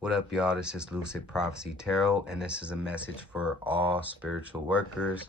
What up, y'all? This is Lucid Prophecy Tarot, and this is a message for all spiritual workers,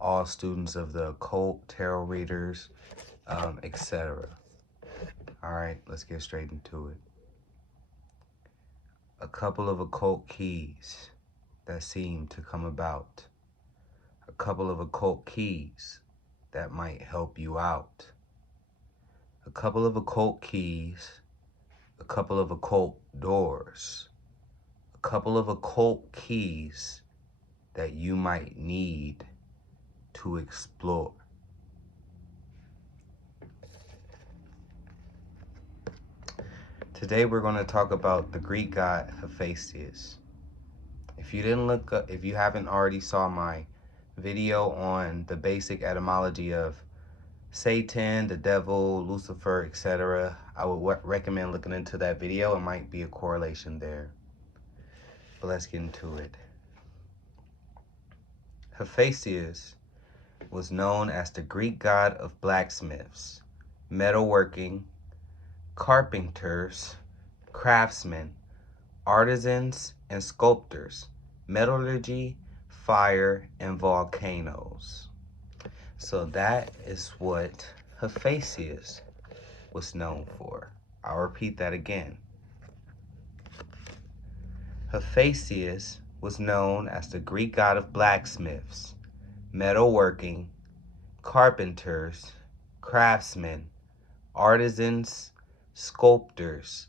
all students of the occult, tarot readers, etc. All right, let's get straight into it. A couple of occult keys that seem to come about. A couple of occult keys that might help you out. A couple of occult keys, a couple of occult doors. A couple of occult keys that you might need to explore. Today we're going to talk about the Greek god Hephaestus. If you haven't already saw my video on the basic etymology of Satan, the devil, Lucifer, etc., I would recommend looking into that video. It might be a correlation there. But let's get into it. Hephaestus was known as the Greek god of blacksmiths, metalworking, carpenters, craftsmen, artisans, and sculptors, metallurgy, fire, and volcanoes. So that is what Hephaestus was known for. I'll repeat that again. Hephaestus was known as the Greek god of blacksmiths, metalworking, carpenters, craftsmen, artisans, sculptors,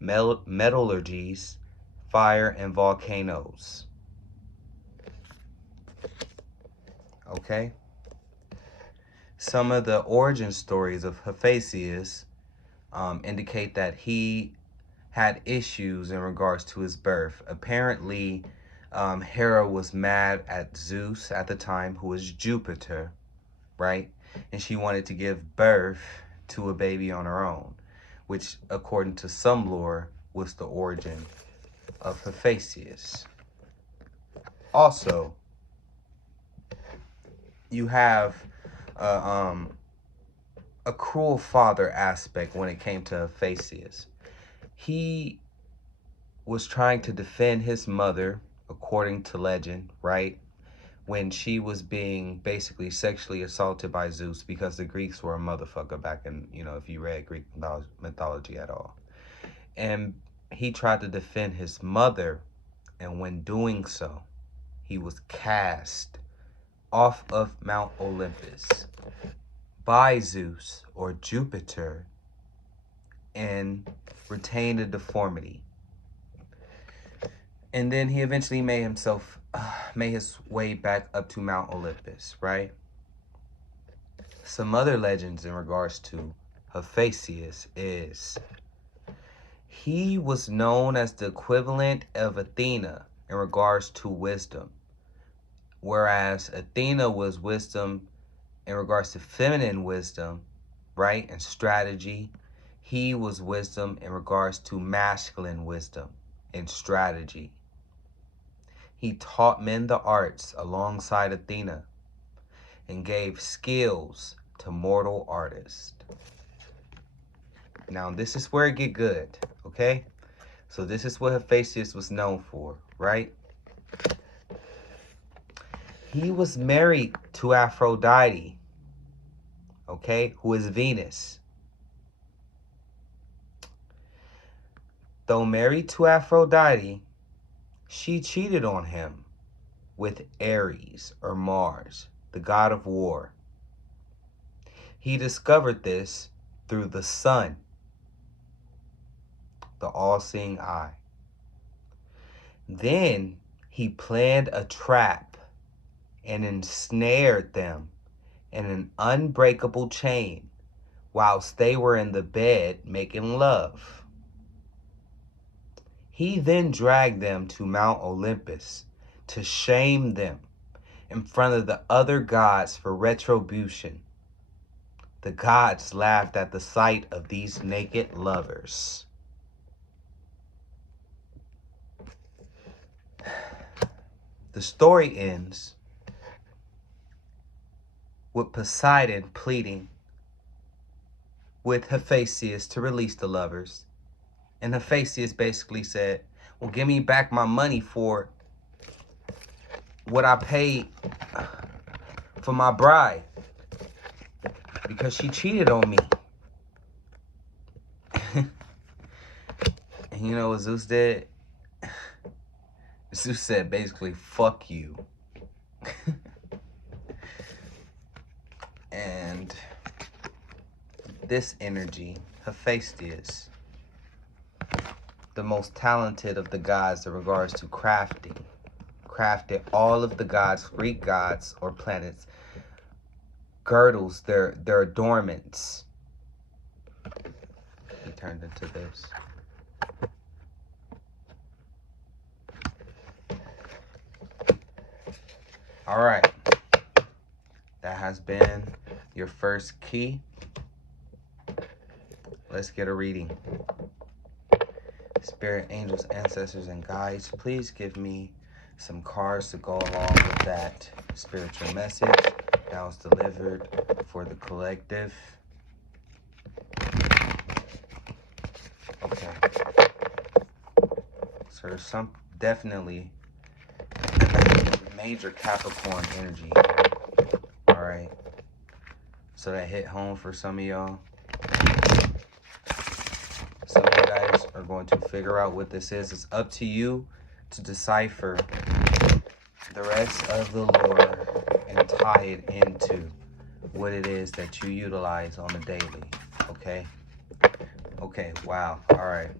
metallurgies, fire, and volcanoes. Okay? Some of the origin stories of Hephaestus indicate that he had issues in regards to his birth. Apparently, Hera was mad at Zeus at the time, who was Jupiter, right? And she wanted to give birth to a baby on her own, which, according to some lore, was the origin of Hephaestus. Also, you have a cruel father aspect when it came to Hephaestus. He was trying to defend his mother, according to legend, right? When she was being basically sexually assaulted by Zeus, because the Greeks were a motherfucker back in, if you read Greek mythology at all. And he tried to defend his mother, and when doing so, he was cast off of Mount Olympus by Zeus or Jupiter and retained a deformity. And then he eventually made his way back up to Mount Olympus, right? Some other legends in regards to Hephaestus is he was known as the equivalent of Athena in regards to wisdom. Whereas Athena was wisdom in regards to feminine wisdom, right, and strategy, he was wisdom in regards to masculine wisdom and strategy. He taught men the arts alongside Athena and gave skills to mortal artists. Now, this is where it get good, okay? So this is what Hephaestus was known for, right? He was married to Aphrodite, okay, who is Venus. Though married to Aphrodite, she cheated on him with Ares or Mars, the god of war. He discovered this through the sun, the all-seeing eye. Then he planned a trap and ensnared them in an unbreakable chain whilst they were in the bed making love. He then dragged them to Mount Olympus to shame them in front of the other gods for retribution. The gods laughed at the sight of these naked lovers. The story ends with Poseidon pleading with Hephaestus to release the lovers. And Hephaestus basically said, will give me back my money for what I paid for my bride because she cheated on me. And you know what Zeus did? Zeus said basically, fuck you. And this energy, Hephaestus, the most talented of the gods in regards to crafting, crafted all of the gods, Greek gods or planets, girdles, their adornments. He turned into this. All right. That has been your first key. Let's get a reading. Spirit, angels, ancestors, and guides, please give me some cards to go along with that spiritual message that was delivered for the collective. Okay. So there's some definitely major Capricorn energy. All right. So that hit home for some of y'all. Some of you guys are going to figure out what this is. It's up to you to decipher the rest of the lore and tie it into what it is that you utilize on the daily. Okay? Okay, wow. All right.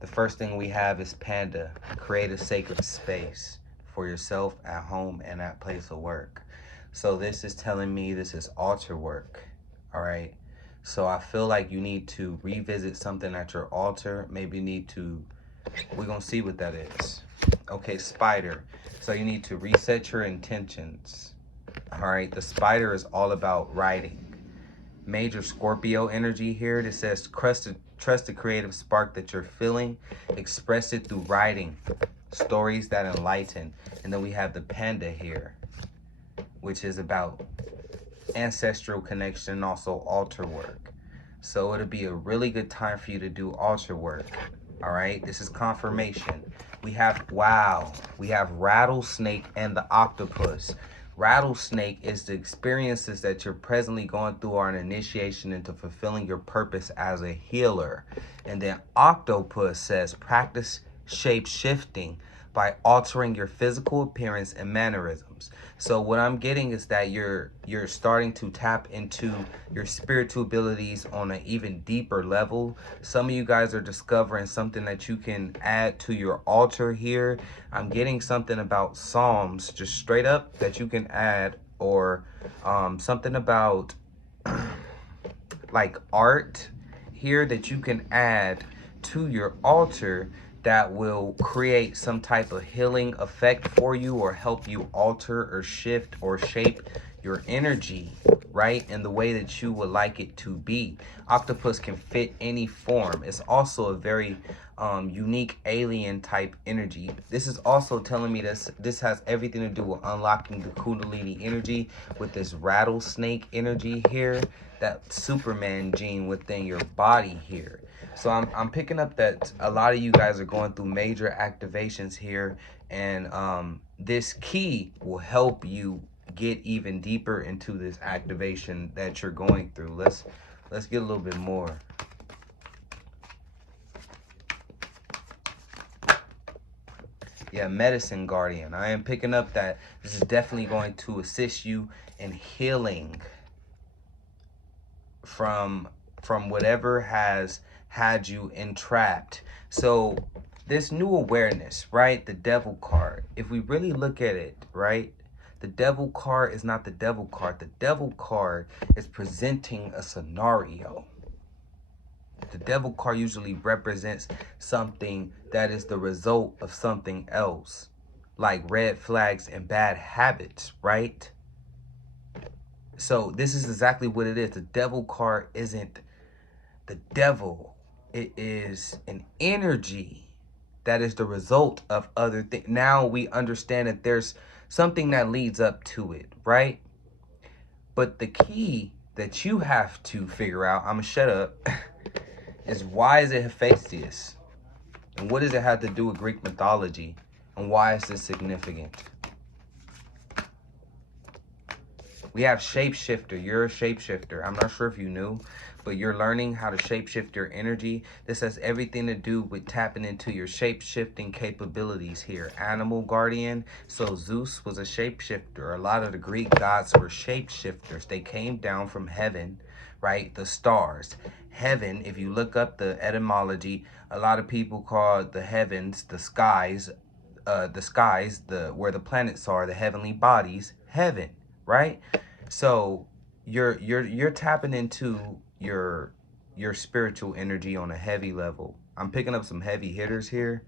The first thing we have is Panda. Create a sacred space for yourself at home and at place of work. So this is telling me this is altar work. All right? So I feel like you need to revisit something at your altar. Maybe you need to, we're going to see what that is. Okay, spider. So you need to reset your intentions. All right, the spider is all about writing. Major Scorpio energy here that says trust the creative spark that you're feeling. Express it through writing. Stories that enlighten. And then we have the panda here, which is about ancestral connection and also altar work. So it'll be a really good time for you to do altar work. All right, this is confirmation. We have, wow, we have rattlesnake and the octopus. Rattlesnake is the experiences that you're presently going through are an initiation into fulfilling your purpose as a healer. And then octopus says practice shape shifting by altering your physical appearance and mannerisms. So what I'm getting is that you're starting to tap into your spiritual abilities on an even deeper level. Some of you guys are discovering something that you can add to your altar here. I'm getting something about Psalms, just straight up, that you can add, or something about like art here that you can add to your altar that will create some type of healing effect for you or help you alter or shift or shape your energy, right, in the way that you would like it to be. Octopus can fit any form. It's also a very unique alien type energy. This is also telling me this has everything to do with unlocking the Kundalini energy with this rattlesnake energy here, that Superman gene within your body here. So I'm picking up that a lot of you guys are going through major activations here, and this key will help you get even deeper into this activation that you're going through. Let's get a little bit more. Yeah, medicine guardian. I am picking up that this is definitely going to assist you in healing from whatever has had you entrapped. So this new awareness, right? The devil card. If we really look at it, right? The devil card is not the devil card. The devil card is presenting a scenario. The devil card usually represents something that is the result of something else, like red flags and bad habits, right? So this is exactly what it is. The devil card isn't the devil. It is an energy that is the result of other things. Now we understand that there's something that leads up to it, right? But the key that you have to figure out, I'm gonna shut up, is why is it Hephaestus? And what does it have to do with Greek mythology? And why is this significant? We have shapeshifter. You're a shapeshifter. I'm not sure if you knew, but you're learning how to shapeshift your energy. This has everything to do with tapping into your shapeshifting capabilities here. Animal guardian. So Zeus was a shapeshifter. A lot of the Greek gods were shapeshifters. They came down from heaven, right? The stars. Heaven, if you look up the etymology, a lot of people call the heavens, the skies, where the planets are, the heavenly bodies, heaven, right? So you're tapping into your spiritual energy on a heavy level. I'm picking up some heavy hitters here.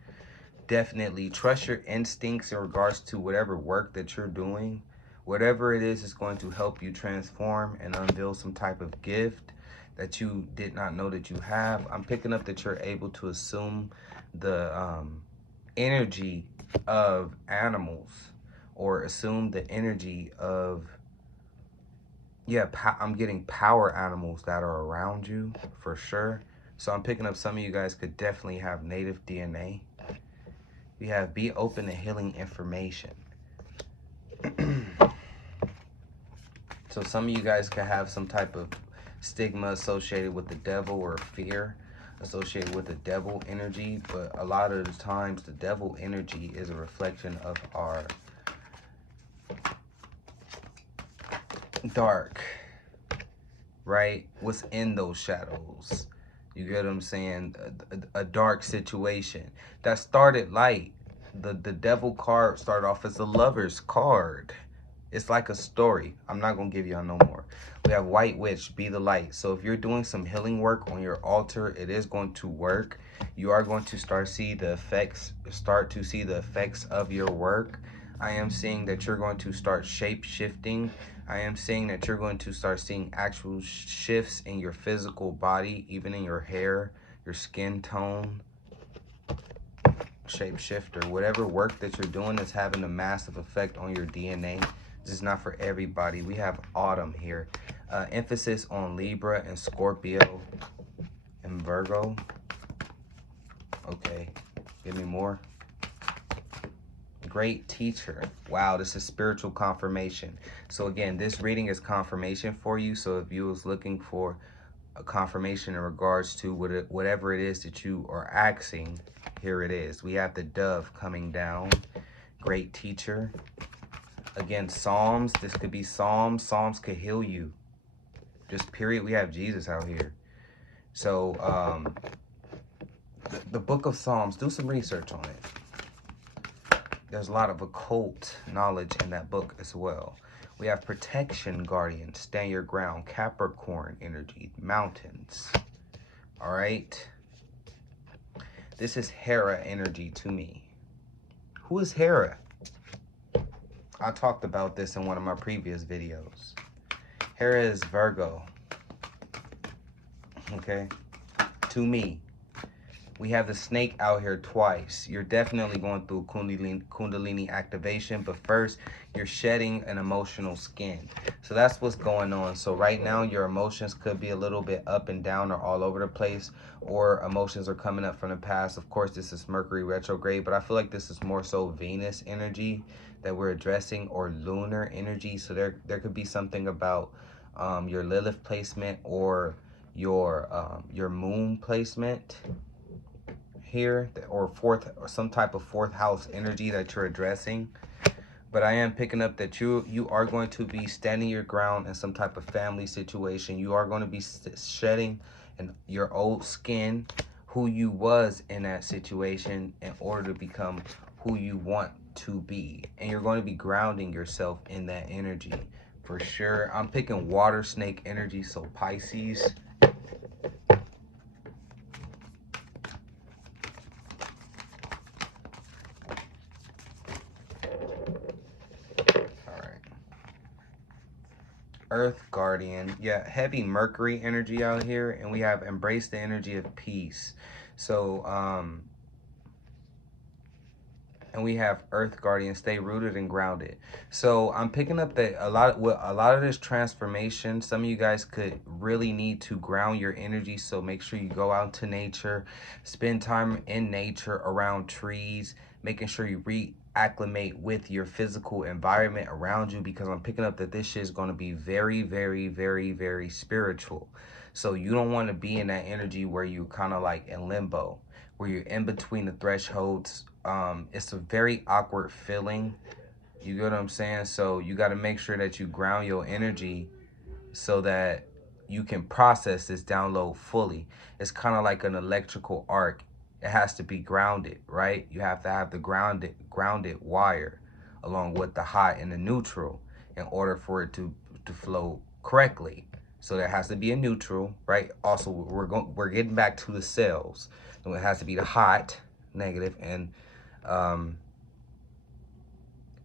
Definitely trust your instincts in regards to whatever work that you're doing. Whatever it is going to help you transform and unveil some type of gift that you did not know that you have. I'm picking up that you're able to assume the energy of animals, or assume the energy of, I'm getting power animals that are around you for sure. So I'm picking up some of you guys could definitely have native DNA. We have be open to healing information. So some of you guys could have some type of stigma associated with the devil, or fear associated with the devil energy, but a lot of the times the devil energy is a reflection of our dark, right? What's in those shadows. You get what I'm saying? A dark situation that started light. The devil card started off as a lover's card. It's like a story. I'm not going to give y'all no more. We have white witch, be the light. So if you're doing some healing work on your altar, it is going to work. You are going to start to see the effects of your work. I am seeing that you're going to start shape shifting. I am seeing that you're going to start seeing actual shifts in your physical body, even in your hair, your skin tone. Shapeshifter, whatever work that you're doing is having a massive effect on your DNA. This is not for everybody. We have autumn here. Emphasis on Libra and Scorpio and Virgo. Okay, give me more. Great teacher. Wow, this is spiritual confirmation. So again, this reading is confirmation for you. So if you was looking for a confirmation in regards to whatever it is that you are asking, here it is. We have the dove coming down. Great teacher. Again, Psalms. This could be Psalms. Psalms could heal you. Just period. We have Jesus out here. So the book of Psalms, do some research on it. There's a lot of occult knowledge in that book as well. We have protection guardian, stand your ground, Capricorn energy, mountains. All right. This is Hera energy to me. Who is Hera? I talked about this in one of my previous videos. Hera is Virgo. Okay. To me. We have the snake out here twice. You're definitely going through Kundalini activation, but first you're shedding an emotional skin. So that's what's going on. So right now your emotions could be a little bit up and down or all over the place, or emotions are coming up from the past. Of course, this is Mercury retrograde, but I feel like this is more so Venus energy that we're addressing, or lunar energy. So there could be something about your Lilith placement, or your moon placement here, or some type of fourth house energy that you're addressing. But I am picking up that you are going to be standing your ground in some type of family situation. You are going to be shedding your old skin, who you was in that situation, in order to become who you want to be. And you're going to be grounding yourself in that energy for sure. I'm picking water snake energy, so Pisces. Earth guardian, yeah, heavy Mercury energy out here, and we have embrace the energy of peace. So And we have Earth Guardian, stay rooted and grounded. So I'm picking up that a lot of this transformation, some of you guys could really need to ground your energy. So make sure you go out to nature, spend time in nature around trees, making sure you reacclimate with your physical environment around you, because I'm picking up that this shit is going to be very, very, very, very spiritual. So you don't want to be in that energy where you're kind of like in limbo, where you're in between the thresholds. It's a very awkward feeling. You get what I'm saying? So you got to make sure that you ground your energy so that you can process this download fully. It's kind of like an electrical arc. It has to be grounded, right? You have to have the grounded wire along with the hot and the neutral in order for it to flow correctly. So there has to be a neutral, right? Also, we're getting back to the cells. So it has to be the hot, negative, and um,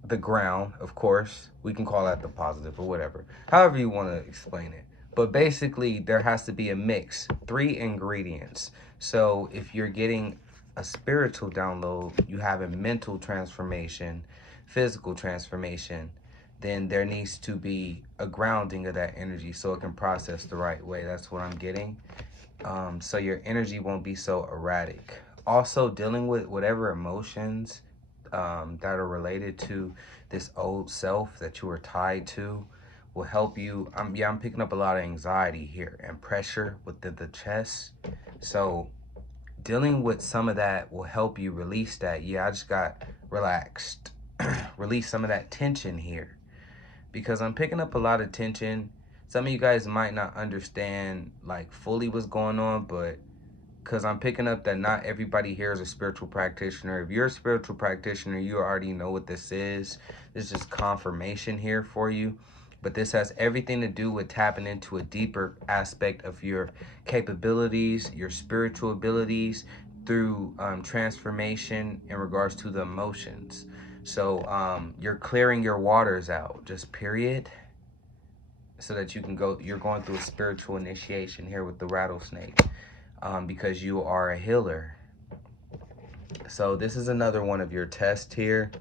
the ground, of course. We can call that the positive or whatever. However you want to explain it. But basically, there has to be a mix. 3 ingredients. So if you're getting a spiritual download, you have a mental transformation, physical transformation, then there needs to be a grounding of that energy so it can process the right way. That's what I'm getting. So your energy won't be so erratic. Also, dealing with whatever emotions that are related to this old self that you were tied to will help you. I'm picking up a lot of anxiety here and pressure within the chest. So dealing with some of that will help you release that. Yeah, I just got relaxed. Release some of that tension here, because I'm picking up a lot of tension. Some of you guys might not understand like fully what's going on, but because I'm picking up that not everybody here is a spiritual practitioner. If you're a spiritual practitioner, you already know what this is. This is just confirmation here for you. But this has everything to do with tapping into a deeper aspect of your capabilities, your spiritual abilities through transformation in regards to the emotions. So you're clearing your waters out, just period, so that you can go, you're going through a spiritual initiation here with the rattlesnake. Because you are a healer. So this is another one of your tests here.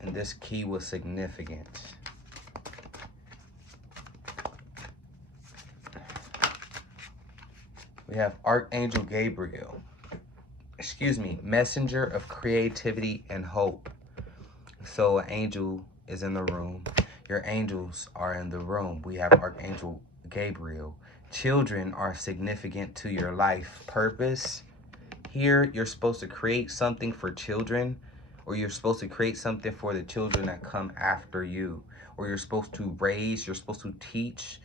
And this key was significant. We have Archangel Gabriel. Excuse me, messenger of creativity and hope. So an angel is in the room. Your angels are in the room. We have Archangel Gabriel. Children are significant to your life purpose. Here, you're supposed to create something for children, or you're supposed to create something for the children that come after you, or you're supposed to raise, you're supposed to teach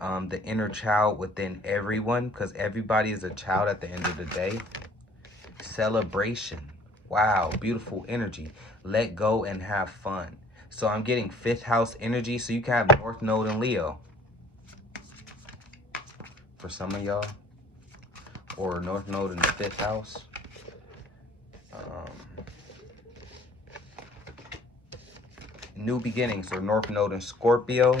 the inner child within everyone, because everybody is a child at the end of the day. Celebration. Wow, beautiful energy. Let go and have fun. So I'm getting 5th house energy, so you can have North Node and Leo for some of y'all, or North Node in the 5th house. New beginnings, or North Node in Scorpio,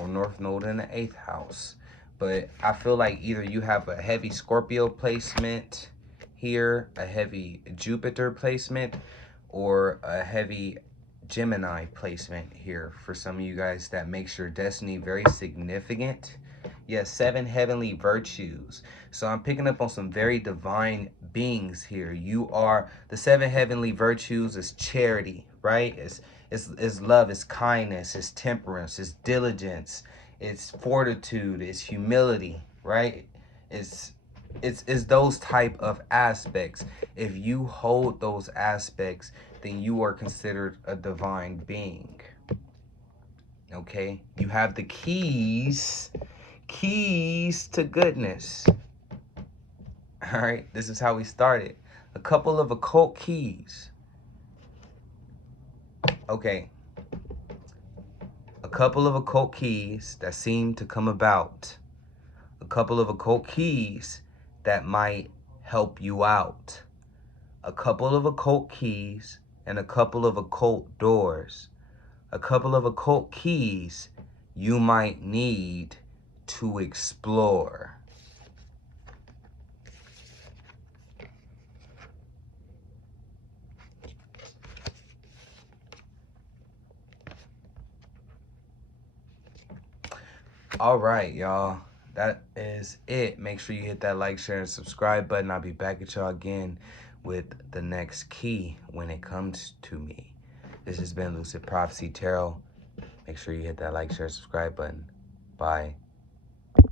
or North Node in the 8th house. But I feel like either you have a heavy Scorpio placement here, a heavy Jupiter placement, or a heavy Gemini placement here for some of you guys. That makes your destiny very significant. Yes, 7 heavenly virtues. So I'm picking up on some very divine beings here. You are, the 7 heavenly virtues is charity, right? It's love, it's kindness, it's temperance, it's diligence, it's fortitude, it's humility, right? It's those type of aspects. If you hold those aspects, then you are considered a divine being. Okay? You have the keys to goodness. All right? This is how we started. A couple of occult keys. Okay. A couple of occult keys that seem to come about. A couple of occult keys that might help you out. A couple of occult keys and a couple of occult doors. A couple of occult keys you might need to explore. All right, y'all. That is it. Make sure you hit that like, share, and subscribe button. I'll be back at y'all again with the next key when it comes to me. This has been Lucid Prophecy Tarot. Make sure you hit that like, share, subscribe button. Bye.